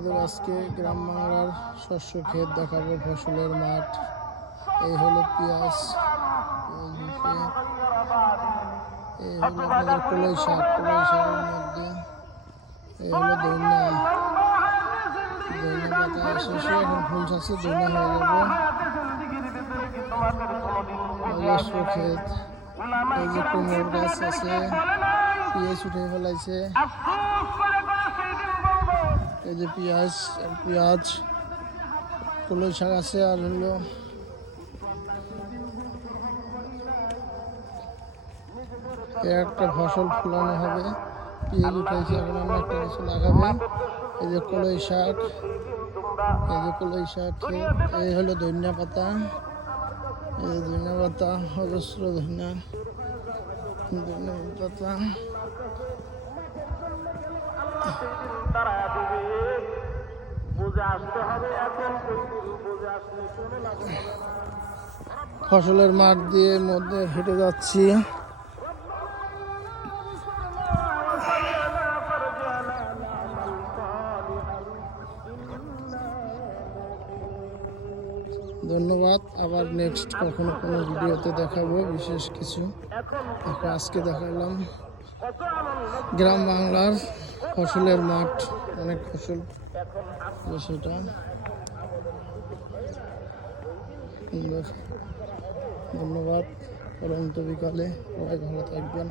আজকে গ্রাম বাংলার শস্য ক্ষেত দেখাবো, ফসলের মাঠ। এই হলো পেঁয়াজ, এই হলো আপনাদের কলই শাক, কলই শাকের মধ্যে এই হলো ধনিয়া পাতা শেষে এখন ফুল চাচ্ছে, ধনিয়া হয়ে যাবে। নিজস্ব ক্ষেত, এই যে কুমড়োর গাছ আছে, পেঁয়াজ উঠে ফেলাইছে। এই যে পেঁয়াজ কলই শাক আছে, আর হলো একটা ফসল ফলানো হবে। পেঁয়াজ উঠেছে, এখন অন্য একটা কিছু লাগাবে। এই যে কলই শাক, এই হলো ধনিয়া পাতা, এই ধনিয়া পাতা, অজস্র ধনিয়া পাতা। ফসলের মাঠ দিয়ে মধ্যে হেঁটে যাচ্ছি। ধন্যবাদ। আবার নেক্সট কখনো কোনো ভিডিওতে দেখাবো বিশেষ কিছু। আজকে দেখালাম গ্রাম বাংলার ফসলের মাঠ, অনেক ফসল সেটা। ধন্যবাদ। পরন্ত বিকালে সবাই ভালো থাকবেন।